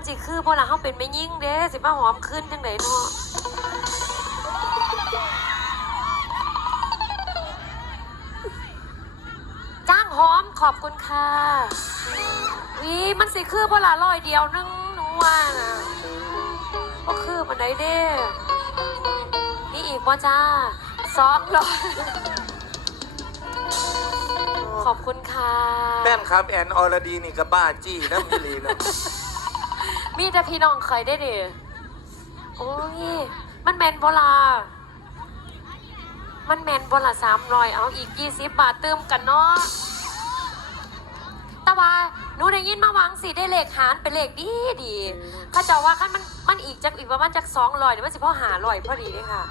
มันสิคือบ่ล่ะเฮาเป็นแม่ยิ่งเด้สิมาหอมขึ้นจังไดเนาะจ้างหอมขอบคุณค่ะวิมันสิคือบ่ล่ะร้อยเดียวนึงนูว่าน่ะบ่คือมันไดเด้นี่อีกบ่จ้าสองร้อยขอบคุณค่ะ แม่นครับ แอนออรดีนี่ก็บ้าจี้น้ำมิลีนะ มีแต่พี่น้องเคยได้ดิโอ้ย มันแมนบลา มันแมนบลาสามรอยเอาอีกยี่สิบบาทเติมกันเนาะแต่ว่าหนูได้ยินมาหวังสิได้เลขหารเป็นเลขดีดีเข้าใจว่าคันมันมันอีกจากอีกประมาณจากสองรอยเดี๋ยวมันสิพ่อหารอยพอดีเลยค่ะ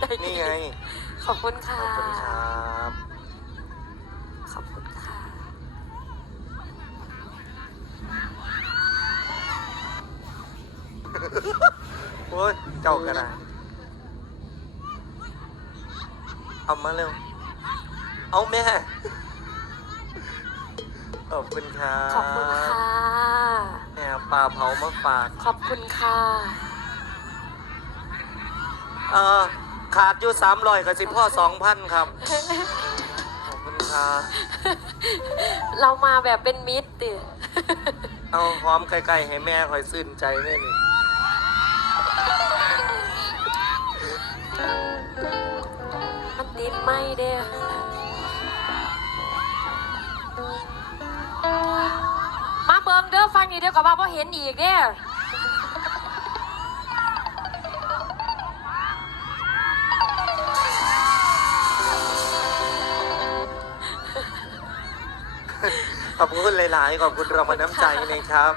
ได้ดีนี่ไง ขอบคุณค่ะ ขอบคุณครับ ขอบคุณค่ะ โอ้ยเจ้ากระดาษเอามาเร็ว เอาแม่ ขอบคุณครับขอบคุณค่ะ แม่ปลาเผามาฝาก ขอบคุณค่ะ เออขาดอยู่สามร้อยกับสิพ่อสองพันครับ ขอบคุณครับเรามาแบบเป็นมิตรดิเอาหอมไกลๆให้แม่คอยซื่นใจเลย ไม่เด้มาเบิงเด้อฟังนี่เด้อกับว่าพอเห็นอีกเด้อขอบคุณหลายๆขอบคุณรางวัลน้ำใจนะครับ